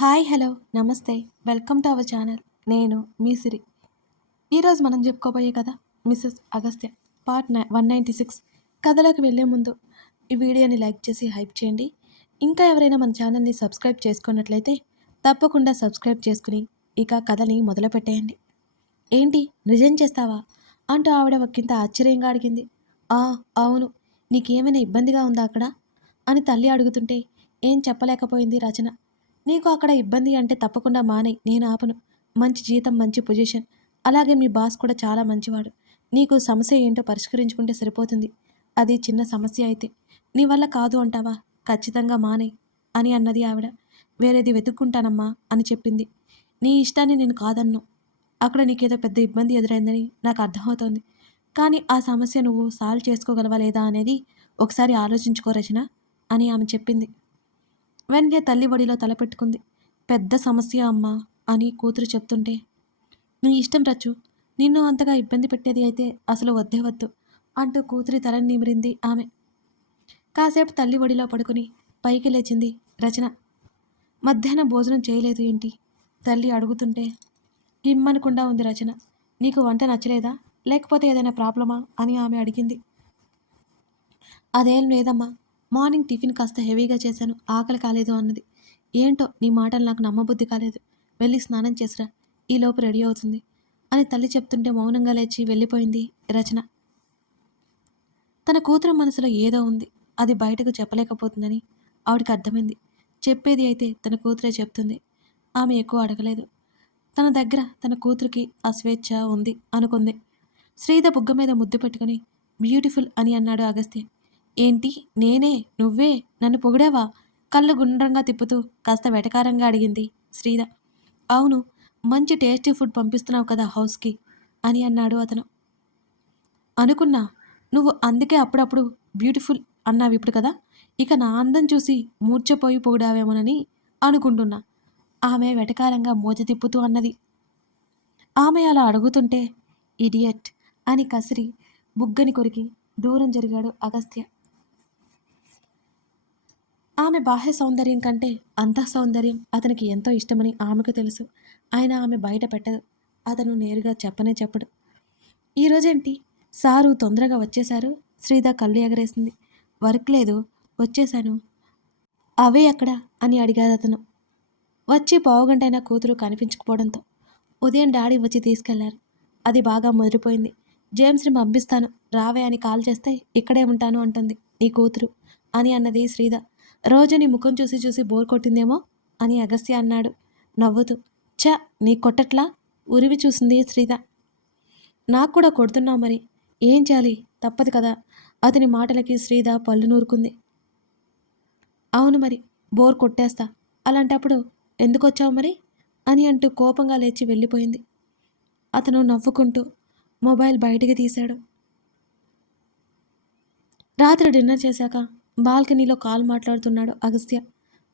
Hi hello నమస్తే welcome to our channel. నేను మీ సిరి. ఈరోజు మనం చెప్పుకోబోయే కథ మిస్సెస్ అగస్త్య పార్ట్ 196. కథలోకి వెళ్ళే ముందు ఈ వీడియోని లైక్ చేసి హైప్ చేయండి. ఇంకా ఎవరైనా మన ఛానల్ని సబ్స్క్రైబ్ చేసుకున్నట్లయితే తప్పకుండా సబ్స్క్రైబ్ చేసుకుని ఇక కథని మొదలు పెట్టేయండి. ఏంటి నిజం చేస్తావా అంటూ ఆవిడ ఒకంత ఆశ్చర్యంగా అడిగింది. ఆ అవును, నీకేమైనా ఇబ్బందిగా ఉందా అక్కడ అని తల్లి అడుగుతుంటే ఏం చెప్పలేకపోయింది రచన. నీకు అక్కడ ఇబ్బంది అంటే తప్పకుండా మానేయ్, నేను ఆపను. మంచి జీతం, మంచి పొజిషన్, అలాగే మీ బాస్ కూడా చాలా మంచివాడు. నీకు సమస్య ఏంటో పరిష్కరించుకుంటే సరిపోతుంది. అది చిన్న సమస్య అయితే నీ వల్ల కాదు అంటావా? ఖచ్చితంగా మానేయ్ అని అన్నది ఆవిడ. వేరేది వెతుక్కుంటానమ్మా అని చెప్పింది. నీ ఇష్టాన్ని నేను కాదన్ను. అక్కడ నీకేదో పెద్ద ఇబ్బంది ఎదురైందని నాకు అర్థమవుతోంది. కానీ ఆ సమస్య నువ్వు సాల్వ్ చేసుకోగలవా లేదా అనేది ఒకసారి ఆలోచించుకో రచన అని ఆమె చెప్పింది. వెంటనే తల్లి ఒడిలో తలపెట్టుకుంది. పెద్ద సమస్య అమ్మా అని కూతురు చెప్తుంటే, నీ ఇష్టం రచ్చు, నిన్ను అంతగా ఇబ్బంది పెట్టేది అయితే అసలు వద్దే వద్దు అంటూ కూతురి తలని నిమిరింది ఆమె. కాసేపు తల్లి ఒడిలో పడుకుని పైకి లేచింది రచన. మధ్యాహ్నం భోజనం చేయలేదు ఏంటి తల్లి అడుగుతుంటే గిమ్మనకుండా ఉంది రచన. నీకు వంట నచ్చలేదా, లేకపోతే ఏదైనా ప్రాబ్లమా అని ఆమె అడిగింది. అదేం లేదమ్మా, మార్నింగ్ టిఫిన్ కాస్త హెవీగా చేశాను, ఆకలి కాలేదు అన్నది. ఏంటో నీ మాటలు నాకు నమ్మబుద్ధి కాలేదు, వెళ్ళి స్నానం చేసిరా, ఈలోపు రెడీ అవుతుంది అని తల్లి చెప్తుంటే మౌనంగా లేచి వెళ్ళిపోయింది రచన. తన కూతురు మనసులో ఏదో ఉంది, అది బయటకు చెప్పలేకపోతుందని ఆవిడకి అర్థమైంది. చెప్పేది అయితే తన కూతురే చెప్తుంది. ఆమె ఎక్కువ అడగలేదు. తన దగ్గర తన కూతురికి ఆ స్వేచ్ఛ ఉంది అనుకుంది. శ్రీద బుగ్గ మీద ముద్దు పెట్టుకుని బ్యూటిఫుల్ అని అన్నాడు అగస్త్య. ఏంటి నేనే, నువ్వే నన్ను పొగిడావా? కళ్ళు గుండ్రంగా తిప్పుతూ కాస్త వెటకారంగా అడిగింది శ్రీద. అవును, మంచి టేస్టీ ఫుడ్ పంపిస్తున్నావు కదా హౌస్కి అని అన్నాడు అతను. అనుకున్నా, నువ్వు అందుకే అప్పుడప్పుడు బ్యూటిఫుల్ అన్నావు ఇప్పుడు కదా. ఇక నా అందం చూసి మూర్ఛపోయి పొగిడావేమోనని అనుకుంటున్నా ఆమె వెటకారంగా మోజ తిప్పుతూ అన్నది. ఆమె అలా అడుగుతుంటే ఇడియట్ అని కసిరి బుగ్గని కొరికి దూరం జరిగాడు అగస్త్య. ఆమె బాహ్య సౌందర్యం కంటే అంతః సౌందర్యం అతనికి ఎంతో ఇష్టమని ఆమెకు తెలుసు. ఆయన ఆమె బయట పెట్టదు. అతను నేరుగా చెప్పనే చెప్పడు. ఈరోజేంటి సారు తొందరగా వచ్చేశారు? శ్రీద కళ్ళు ఎగరేసింది. వర్క్ లేదు, వచ్చేశాను. అవే ఎక్కడ అని అడిగాడు అతను. వచ్చి పావుగంటైనా కూతురు కనిపించకపోవడంతో ఉదయం డాడీ వచ్చి తీసుకెళ్లారు. అది బాగా ముదిరిపోయింది. జేమ్స్ని పంపిస్తాను రావే అని కాల్ చేస్తే ఇక్కడే ఉంటాను అంటుంది నీ కూతురు అని అన్నది శ్రీద. రోజు నీ ముఖం చూసి చూసి బోర్ కొట్టిందేమో అని అగస్త్య అన్నాడు నవ్వుతూ. ఛ, నీ కొట్టట్లా ఉరివి చూసింది శ్రీద. నాకు కూడా కొడుతున్నావు మరి, ఏం చేయాలి, తప్పదు కదా. అతని మాటలకి శ్రీద పళ్ళు నూరుకుంది. అవును మరి, బోర్ కొట్టేస్తా, అలాంటప్పుడు ఎందుకొచ్చావు మరి అని అంటూ కోపంగా లేచి వెళ్ళిపోయింది. అతను నవ్వుకుంటూ మొబైల్ బయటికి తీశాడు. రాత్రి డిన్నర్ చేశాక బాల్కనీలో కాల్ మాట్లాడుతున్నాడు అగస్త్య.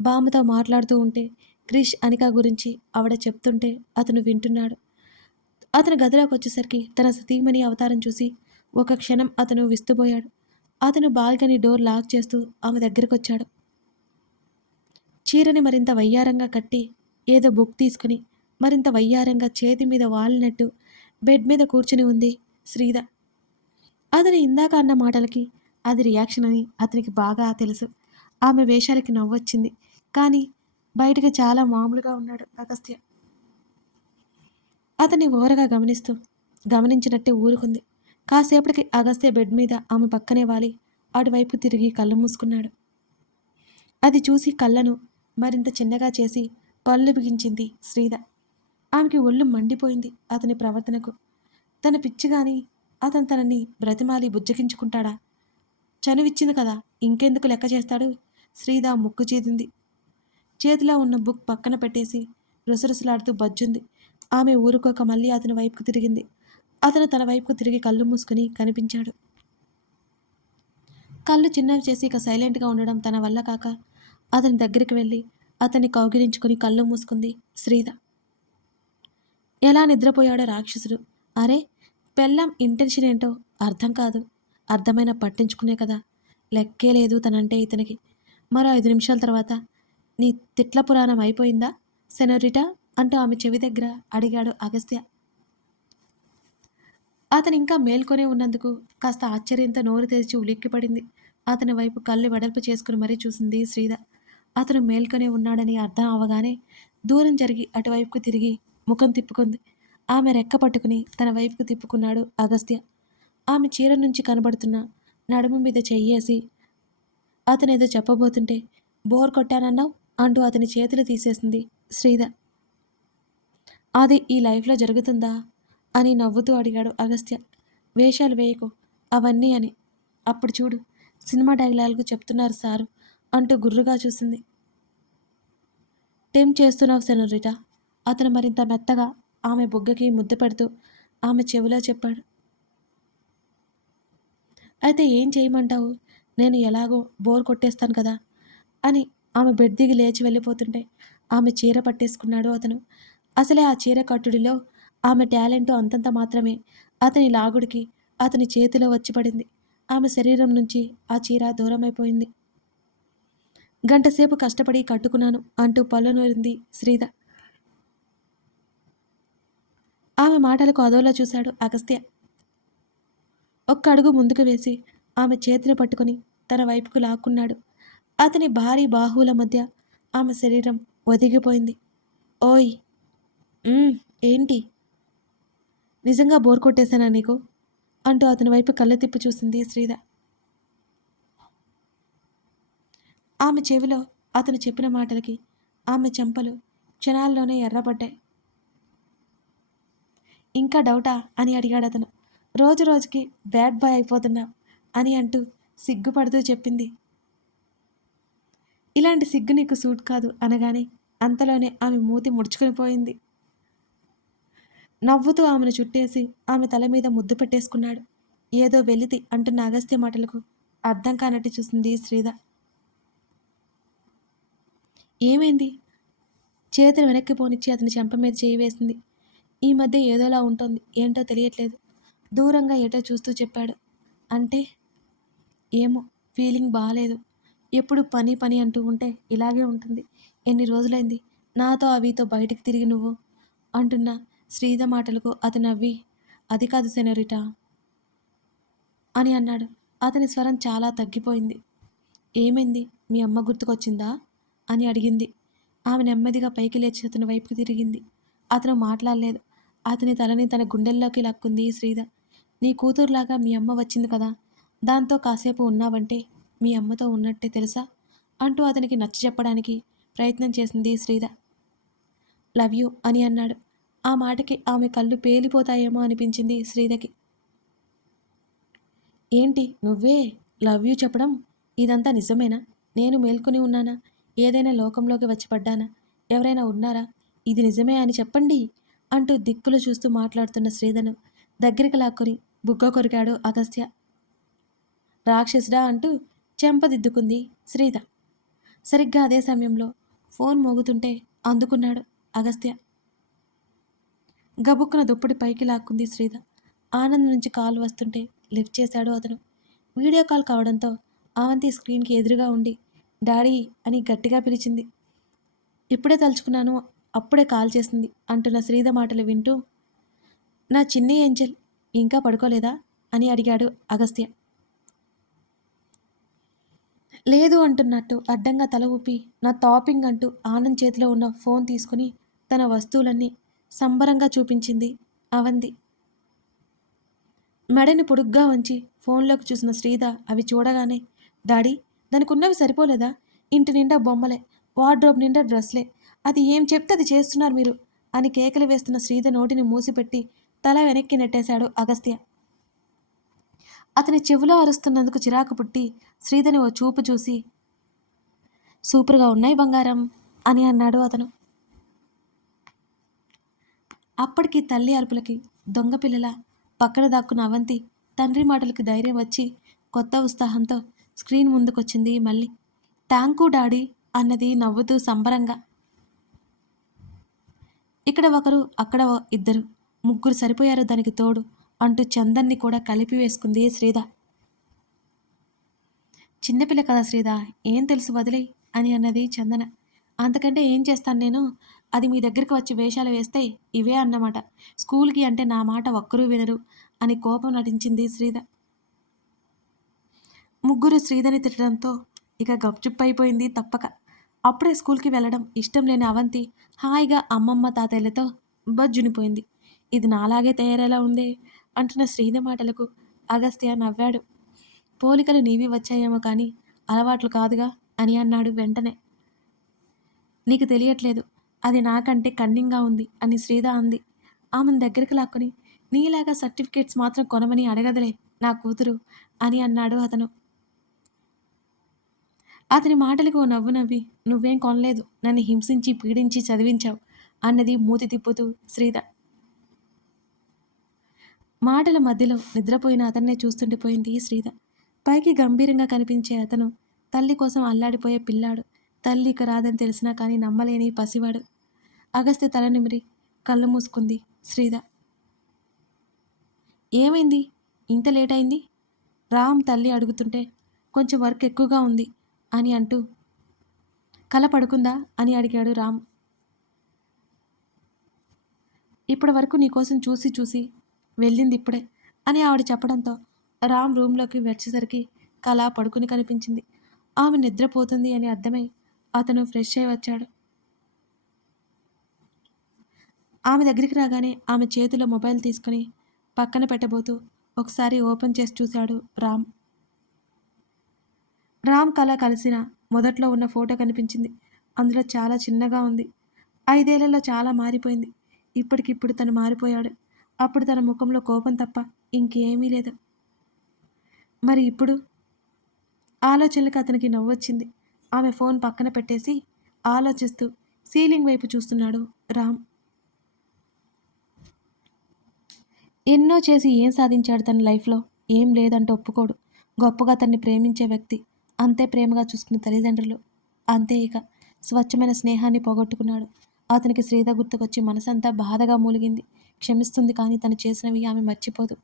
బామ్మతో మాట్లాడుతూ ఉంటే క్రిష్ అనిక గురించి ఆవిడ చెప్తుంటే అతను వింటున్నాడు. అతను గదిలోకి వచ్చేసరికి తన సతీమణి అవతారం చూసి ఒక క్షణం అతను విస్తుపోయాడు. అతను బాల్కనీ డోర్ లాక్ చేస్తూ ఆమె దగ్గరకు వచ్చాడు. చీరని మరింత వయ్యారంగా కట్టి ఏదో బుక్ తీసుకుని మరింత వయ్యారంగా చేతి మీద వాలినట్టు బెడ్ మీద కూర్చుని ఉంది శ్రీద. అతను ఇందాక అన్న మాటలకి అది రియాక్షన్ అని అతనికి బాగా తెలుసు. ఆమె వేషాలకి నవ్వొచ్చింది, కానీ బయటకు చాలా మామూలుగా ఉన్నాడు అగస్త్య. అతన్ని ఓరగా గమనించినట్టే ఊరుకుంది. కాసేపటికి అగస్త్య బెడ్ మీద ఆమె పక్కనే వాలి అటువైపు తిరిగి కళ్ళు మూసుకున్నాడు. అది చూసి కళ్ళను మరింత చిన్నగా చేసి పళ్ళు బిగించింది శ్రీద. ఆమెకి ఒళ్ళు మండిపోయింది అతని ప్రవర్తనకు. తన పిచ్చిగాని అతను తనని బ్రతిమాలి బుజ్జగించుకుంటాడా? చనువిచ్చింది కదా, ఇంకెందుకు లెక్క చేస్తాడు? శ్రీద ముక్కు చేదింది. చేతిలో ఉన్న బుక్ పక్కన పెట్టేసి రుసరుసలాడుతూ బజ్జుంది. ఆమె ఊరుకోక మళ్ళీ అతని వైపుకు తిరిగింది. అతను తన వైపుకు తిరిగి కళ్ళు మూసుకుని కనిపించాడు. కళ్ళు చిన్నవి చేసి ఇక సైలెంట్గా ఉండడం తన వల్ల కాక అతని దగ్గరికి వెళ్ళి అతన్ని కౌగిలించుకుని కళ్ళు మూసుకుంది శ్రీద. ఎలా నిద్రపోయాడో రాక్షసుడు. అరే, పెళ్ళాం ఇంటెన్షన్ ఏంటో అర్థం కాదు, అర్థమైన పట్టించుకునే కదా. లెక్కే లేదు తనంటే ఇతనికి. మరో 5 నిమిషాల తర్వాత నీ తిట్ల పురాణం అయిపోయిందా సెనోరిటా అంటూ ఆమె చెవి దగ్గర అడిగాడు అగస్త్య. అతను ఇంకా మేల్కొనే ఉన్నందుకు కాస్త ఆశ్చర్యంతో నోరు తెరిచి ఉలిక్కిపడింది. అతని వైపు కళ్ళు వెడల్పు చేసుకుని మరీ చూసింది శ్రీద. అతను మేల్కొనే ఉన్నాడని అర్థం అవగానే దూరం జరిగి అటువైపుకు తిరిగి ముఖం తిప్పుకుంది. ఆమె రెక్క పట్టుకుని తన వైపుకు తిప్పుకున్నాడు అగస్త్య. ఆమె చీర నుంచి కనబడుతున్న నడుము మీద చెయ్యేసి అతనేదో చెప్పబోతుంటే, బోర్ కొట్టానన్నావు అంటూ అతని చేతులు తీసేసింది శ్రీద. అది ఈ లైఫ్లో జరుగుతుందా అని నవ్వుతూ అడిగాడు అగస్త్య. వేషాలు వేయకు అవన్నీ అని. అప్పుడు చూడు సినిమా డైలాగు చెప్తున్నారు సారు అంటూ గుర్రుగా చూసింది. టెంప్ చేస్తున్నావు సెనోరిటా. అతను మరింత మెత్తగా ఆమె బుగ్గకి ముద్దు పెడుతూ ఆమె చెవిలో చెప్పాడు. అయితే ఏం చేయమంటావు? నేను ఎలాగో బోర్ కొట్టేస్తాను కదా అని ఆమె బెడ్ దిగి లేచి వెళ్ళిపోతుంటే ఆమె చీర పట్టేసుకున్నాడు అతను. అసలే ఆ చీర కట్టుడిలో ఆమె టాలెంటు అంతంత మాత్రమే. అతని లాగుడికి అతని చేతిలో వచ్చి పడింది. ఆమె శరీరం నుంచి ఆ చీర దూరమైపోయింది. గంటసేపు కష్టపడి కట్టుకున్నాను అంటూ పళ్ళు నూరింది శ్రీద. ఆమె మాటలకు అదోలా చూశాడు అగస్త్య. ఒక్క అడుగు ముందుకు వేసి ఆమె చేతిని పట్టుకుని తన వైపుకు లాక్కున్నాడు. అతని భారీ బాహువుల మధ్య ఆమె శరీరం ఒదిగిపోయింది. ఓయ్ ఏంటి? నిజంగా బోర్ కొట్టేశానా నీకు అంటూ అతని వైపు కళ్ళ తిప్పి చూసింది శ్రీద. ఆమె చెవిలో అతను చెప్పిన మాటలకి ఆమె చెంపలు క్షణాల్లోనే ఎర్రబడ్డాయి. ఇంకా డౌటా అని అడిగాడు అతను. రోజు రోజుకి బ్యాడ్ బాయ్ అయిపోతున్నావు అని అంటూ సిగ్గుపడుతూ చెప్పింది. ఇలాంటి సిగ్గు నీకు సూట్ కాదు అనగానే అంతలోనే ఆమె మూతి ముడుచుకుని పోయింది. నవ్వుతూ ఆమెను చుట్టేసి ఆమె తల మీద ముద్దు పెట్టేసుకున్నాడు. ఏదో వెలితి అంటున్న అగస్త్య మాటలకు అర్థం కానట్టు చూసింది శ్రీద. ఏమైంది? చేతులు వెనక్కి పోనిచ్చి అతని చెంప మీద చేయి వేసింది. ఈ మధ్య ఏదోలా ఉంటుంది, ఏంటో తెలియట్లేదు. దూరంగా ఏటో చూస్తూ చెప్పాడు. అంటే? ఏమో, ఫీలింగ్ బాగాలేదు. ఎప్పుడు పని పని అంటూ ఉంటే ఇలాగే ఉంటుంది. ఎన్ని రోజులైంది నాతో అవితో బయటికి తిరిగి నువ్వు అంటున్న శ్రీద మాటలకు అతను నవ్వి, అది కాదు సెనోరిటా అని అన్నాడు. అతని స్వరం చాలా తగ్గిపోయింది. ఏమైంది? మీ అమ్మ గుర్తుకొచ్చిందా అని అడిగింది. ఆమె నెమ్మదిగా పైకి లేచి అతని వైపుకి తిరిగింది. అతను మాట్లాడలేదు. అతని తలని తన గుండెల్లోకి లాక్కుంది శ్రీద. నీ కూతురులాగా మీ అమ్మ వచ్చింది కదా, దాంతో కాసేపు ఉన్నావంటే మీ అమ్మతో ఉన్నట్టే తెలుసా అంటూ అతనికి నచ్చ చెప్పడానికి ప్రయత్నం చేసింది శ్రీద. లవ్ యూ అని అన్నాడు. ఆ మాటకి ఆమె కళ్ళు పేలిపోతాయేమో అనిపించింది శ్రీదకి. ఏంటి నువ్వే లవ్ యూ చెప్పడం? ఇదంతా నిజమేనా? నేను మేల్కొని ఉన్నానా? ఏదైనా లోకంలోకి వచ్చి పడ్డానా? ఎవరైనా ఉన్నారా? ఇది నిజమే అని చెప్పండి అంటూ దిక్కులు చూస్తూ మాట్లాడుతున్న శ్రీదను దగ్గరికి లాక్కొని బుగ్గ కొరికాడు అగస్త్య. రాక్షసుడా అంటూ చెంపదిద్దుకుంది శ్రీద. సరిగ్గా అదే సమయంలో ఫోన్ మోగుతుంటే అందుకున్నాడు అగస్త్య. గబుక్కున దుప్పటి పైకి లాక్కుంది శ్రీద. ఆనంద్ నుంచి కాల్ వస్తుంటే లిఫ్ట్ చేశాడు అతను. వీడియో కాల్ కావడంతో అవంతి స్క్రీన్కి ఎదురుగా ఉండి డాడీ అని గట్టిగా పిలిచింది. ఇప్పుడే తలుచుకున్నాను, అప్పుడే కాల్ చేసింది అంటున్న శ్రీద మాటలు వింటూ, నా చిన్ని ఏంజల్ ఇంకా పడుకోలేదా అని అడిగాడు అగస్త్య. లేదు అంటున్నట్టు అడ్డంగా తల ఊపి నా టాపింగ్ అంటూ ఆనంద్ చేతిలో ఉన్న ఫోన్ తీసుకుని తన వస్తువులన్నీ సంబరంగా చూపించింది అవంతి. మెడని పొడుగ్గా వంచి ఫోన్లోకి చూసిన శ్రీద అవి చూడగానే, డాడీ దానికి ఉన్నవి సరిపోలేదా? ఇంటి నిండా బొమ్మలే, వార్డ్రోబ్ నిండా డ్రెస్లే, అది ఏం చెప్తే అది చేస్తున్నారు మీరు అని కేకలు వేస్తున్న శ్రీద నోటిని మూసిపెట్టి తల వెనక్కి నెట్టేశాడు అగస్త్య. అతని చెవిలో అరుస్తున్నందుకు చిరాకు పుట్టి శ్రీదని ఓ చూపు చూసి, సూపర్గా ఉన్నాయి బంగారం అని అన్నాడు అతను. అప్పటికి తల్లి అరుపులకి దొంగపిల్లల పక్కన దాక్కున్న అవంతి తండ్రి మాటలకి ధైర్యం వచ్చి కొత్త ఉత్సాహంతో స్క్రీన్ ముందుకొచ్చింది మళ్ళీ. థ్యాంకు డాడీ అన్నది నవ్వుతూ సంబరంగా. ఇక్కడ ఒకరు అక్కడ ఇద్దరు, ముగ్గురు సరిపోయారు దానికి తోడు అంటూ చందన్ని కూడా కలిపి వేసుకుంది శ్రీద. చిన్నపిల్ల కదా శ్రీద, ఏం తెలుసు వదిలేయ్ అని అన్నది చందన. అంతకంటే ఏం చేస్తాను నేను, అది మీ దగ్గరికి వచ్చి వేషాలు వేస్తే ఇవే అన్నమాట. స్కూల్‌కి అంటే నా మాట ఒక్కరూ వినరు అని కోపం నటించింది శ్రీధ. ముగ్గురు శ్రీధని తిట్టడంతో ఇక గప్చుప్పయిపోయింది తప్పక. అప్పుడే స్కూల్‌కి వెళ్ళడం ఇష్టం లేని అవంతి హాయిగా అమ్మమ్మ, తాతయ్యలతో బజ్జునిపోయింది. ఇది నాలాగే తయారయ్యేలా ఉందే అంటున్న శ్రీధ మాటలకు అగస్త్య నవ్వాడు. పోలికలు నీవి వచ్చాయేమో కానీ అలవాట్లు కాదుగా అని అన్నాడు వెంటనే. నీకు తెలియట్లేదు. అది నాకంటే కన్నింగ్‌గా ఉంది అని శ్రీధ అంది. ఆమెను దగ్గరికి లాక్కొని నీలాగా సర్టిఫికేట్స్ మాత్రం కొనమని అడగదులే నా కూతురు అని అన్నాడు అతను. అతని మాటలకు ఓ నవ్వు నవ్వి నువ్వేం కొనలేదు. నన్ను హింసించి, పీడించి చదివించావు అన్నది మూతి తిప్పుతూ శ్రీధ. మాటల మధ్యలో నిద్రపోయిన అతన్నే చూస్తుండిపోయింది శ్రీధ. పైకి గంభీరంగా కనిపించే అతను తల్లి కోసం అల్లాడిపోయే పిల్లాడు. తల్లి ఇక రాదని తెలిసినా కానీ నమ్మలేని పసివాడు. అగస్త్య తల నిమిరి కళ్ళు మూసుకుంది శ్రీధ. ఏమైంది? ఇంత లేట్ అయింది? రామ్ తల్లి అడుగుతుంటే కొంచెం వర్క్ ఎక్కువగా ఉంది అని అంటూ కల పడుకుందా అని అడిగాడు రామ్. ఇప్పటి వరకు నీకోసం చూసి చూసి వెళ్ళింది ఇప్పుడే అని ఆవిడ చెప్పడంతో రామ్ రూమ్లోకి వచ్చేసరికి కళ పడుకుని కనిపించింది. ఆమె నిద్రపోతుంది అని అర్థమై అతను ఫ్రెష్ అయి వచ్చాడు. ఆమె దగ్గరికి రాగానే ఆమె చేతిలో మొబైల్ తీసుకుని పక్కన పెట్టబోతూ ఒకసారి ఓపెన్ చేసి చూశాడు రామ్. రామ్ కళ కలిసిన మొదట్లో ఉన్న ఫోటో కనిపించింది. అందులో చాలా చిన్నగా ఉంది. 5 ఏళ్లలో చాలా మారిపోయింది. ఇప్పటికిప్పుడు తను మారిపోయాడు. అప్పుడు తన ముఖంలో కోపం తప్ప ఇంకేమీ లేదు. మరి ఇప్పుడు? ఆలోచనలకు అతనికి నవ్వొచ్చింది. ఆమె ఫోన్ పక్కన పెట్టేసి ఆలోచిస్తూ సీలింగ్ వైపు చూస్తున్నాడు రామ్. ఎన్నో చేసి ఏం సాధించాడు తన లైఫ్లో? ఏం లేదంటే ఒప్పుకోడు. గొప్పగా తన్ని ప్రేమించే వ్యక్తి, అంతే ప్రేమగా చూసుకున్న తల్లిదండ్రులు, అంతే ఇక స్వచ్ఛమైన స్నేహాన్ని పోగొట్టుకున్నాడు. అతనికి శ్రీధ గుర్తుకొచ్చి మనసంతా బాధగా మూలిగింది. క్షమిస్తుంది కానీ తను చేసినవి ఆమె మర్చిపోదు.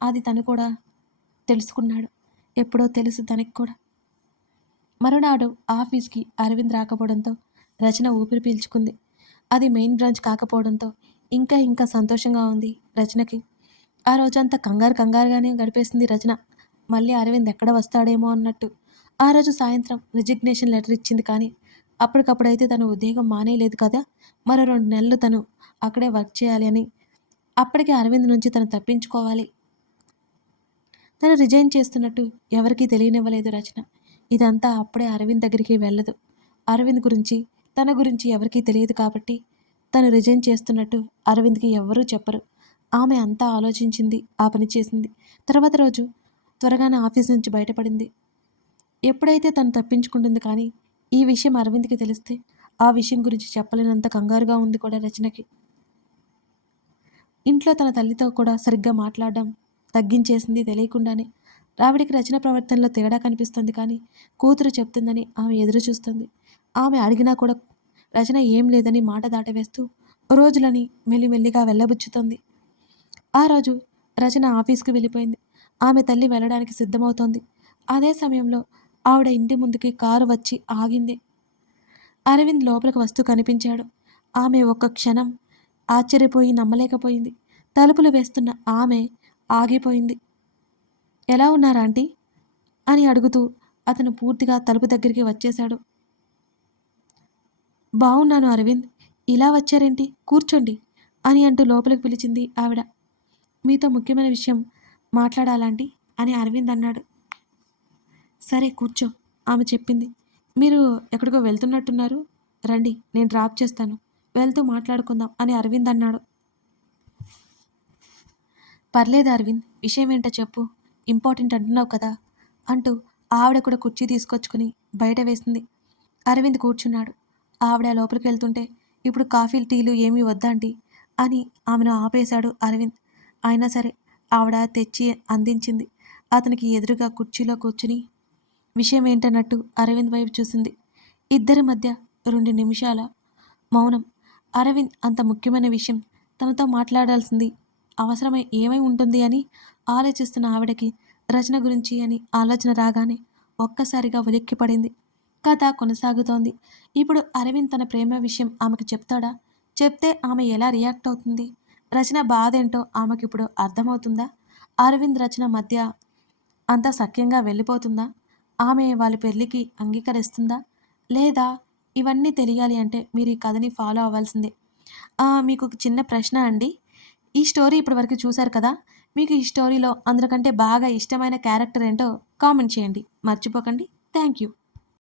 అది తను కూడా తెలుసుకున్నాడు. ఎప్పుడో తెలుసు తనకి కూడా. మరునాడు ఆఫీస్కి అరవింద్ రాకపోవడంతో రచన ఊపిరి పీల్చుకుంది. అది మెయిన్ బ్రాంచ్ కాకపోవడంతో ఇంకా ఇంకా సంతోషంగా ఉంది రచనకి. ఆ రోజంతా కంగారుగానే గడిపేసింది రచన. మళ్ళీ అరవింద్ ఎక్కడ వస్తాడేమో అన్నట్టు. ఆ రోజు సాయంత్రం రిజిగ్నేషన్ లెటర్ ఇచ్చింది కానీ అప్పటికప్పుడైతే తను ఉద్యోగం మానేయలేదు కదా. మరో 2 నెలలు తను అక్కడే వర్క్ చేయాలి అని. అప్పటికే అరవింద్ నుంచి తను తప్పించుకోవాలి. తను రిజైన్ చేస్తున్నట్టు ఎవరికీ తెలియనివ్వలేదు రచన. ఇదంతా అప్పుడే అరవింద్ దగ్గరికి వెళ్ళదు. అరవింద్ గురించి తన గురించి ఎవరికీ తెలియదు కాబట్టి తను రిజైన్ చేస్తున్నట్టు అరవింద్కి ఎవ్వరూ చెప్పరు. ఆమె అంతా ఆలోచించింది, ఆ పని చేసింది. తర్వాత రోజు త్వరగానే ఆఫీస్ నుంచి బయటపడింది. ఎప్పుడైతే తను తప్పించుకుంటుంది కానీ ఈ విషయం అరవింద్కి తెలిస్తే ఆ విషయం గురించి చెప్పలేనంత కంగారుగా ఉంది కూడా రచనకి. ఇంట్లో తన తల్లితో కూడా సరిగ్గా మాట్లాడడం తగ్గించేసింది తెలియకుండానే. ఆవిడికి రచన ప్రవర్తనలో తేడా కనిపిస్తుంది కానీ కూతురు చెప్తుందని ఆమె ఎదురు చూస్తుంది. ఆమె అడిగినా కూడా రచన ఏం లేదని మాట దాటవేస్తూ రోజులని మెల్లిమెల్లిగా వెళ్ళబుచ్చుతుంది. ఆ రోజు రచన ఆఫీస్కి వెళ్ళిపోయింది. ఆమె తల్లి వెళ్ళడానికి సిద్ధమవుతోంది. అదే సమయంలో ఆవిడ ఇంటి ముందుకి కారు వచ్చి ఆగింది. అరవింద్ లోపలికి వస్తూ కనిపించాడు. ఆమె ఒక్క క్షణం ఆశ్చర్యపోయి నమ్మలేకపోయింది. తలుపులు వేస్తున్న ఆమె ఆగిపోయింది. ఎలా ఉన్నారా ఆంటీ అని అడుగుతూ అతను పూర్తిగా తలుపు దగ్గరికి వచ్చేశాడు. బాగున్నాను అరవింద్. ఇలా వచ్చారేంటి? కూర్చోండి అని అంటూ లోపలికి పిలిచింది ఆవిడ. మీతో ముఖ్యమైన విషయం మాట్లాడాలంటీ అని అరవింద్ అన్నాడు. సరే కూర్చో ఆమె చెప్పింది. మీరు ఎక్కడికో వెళ్తున్నట్టున్నారు. రండి నేను డ్రాప్ చేస్తాను. వెళ్తూ మాట్లాడుకుందాం అని అరవింద్ అన్నాడు. పర్లేదు అరవింద్, విషయం ఏంటో చెప్పు. ఇంపార్టెంట్ అంటున్నావు కదా అంటూ ఆవిడ కూడా కుర్చీ తీసుకొచ్చుకుని బయట వేసింది. అరవింద్ కూర్చున్నాడు. ఆవిడ లోపలికి వెళ్తుంటే ఇప్పుడు కాఫీలు టీలు ఏమీ వద్దాంటీ అని ఆమెను ఆపేశాడు అరవింద్. అయినా సరే ఆవిడ తెచ్చి అందించింది. అతనికి ఎదురుగా కుర్చీలో కూర్చుని విషయం ఏంటన్నట్టు అరవింద్ వైపు చూసింది. ఇద్దరి మధ్య 2 నిమిషాల మౌనం. అరవింద్ అంత ముఖ్యమైన విషయం తనతో మాట్లాడాల్సింది అవసరమై ఏమై ఉంటుంది అని ఆలోచిస్తున్న ఆవిడకి రచన గురించి అని ఆలోచన రాగానే ఒక్కసారిగా ఉలిక్కిపడింది. కథ కొనసాగుతోంది. ఇప్పుడు అరవింద్ తన ప్రేమ విషయం ఆమెకు చెప్తాడా? చెప్తే ఆమె ఎలా రియాక్ట్ అవుతుంది? రచన బాధేంటో ఆమెకిప్పుడు అర్థమవుతుందా? అరవింద్, రచన మధ్య అంతా సఖ్యంగా వెళ్ళిపోతుందా? ఆమె వాళ్ళ పెళ్ళికి అంగీకరిస్తుందా? లేదా? ఇవన్నీ తెలియాలి అంటే మీరు ఈ కథని ఫాలో అవ్వాల్సిందే. మీకు ఒక చిన్న ప్రశ్న అండి. ఈ స్టోరీ ఇప్పటి వరకు చూసారు కదా! మీకు ఈ స్టోరీలో అందరికంటే బాగా ఇష్టమైన క్యారెక్టర్ ఏంటో కామెంట్ చేయండి. మర్చిపోకండి. Thank you.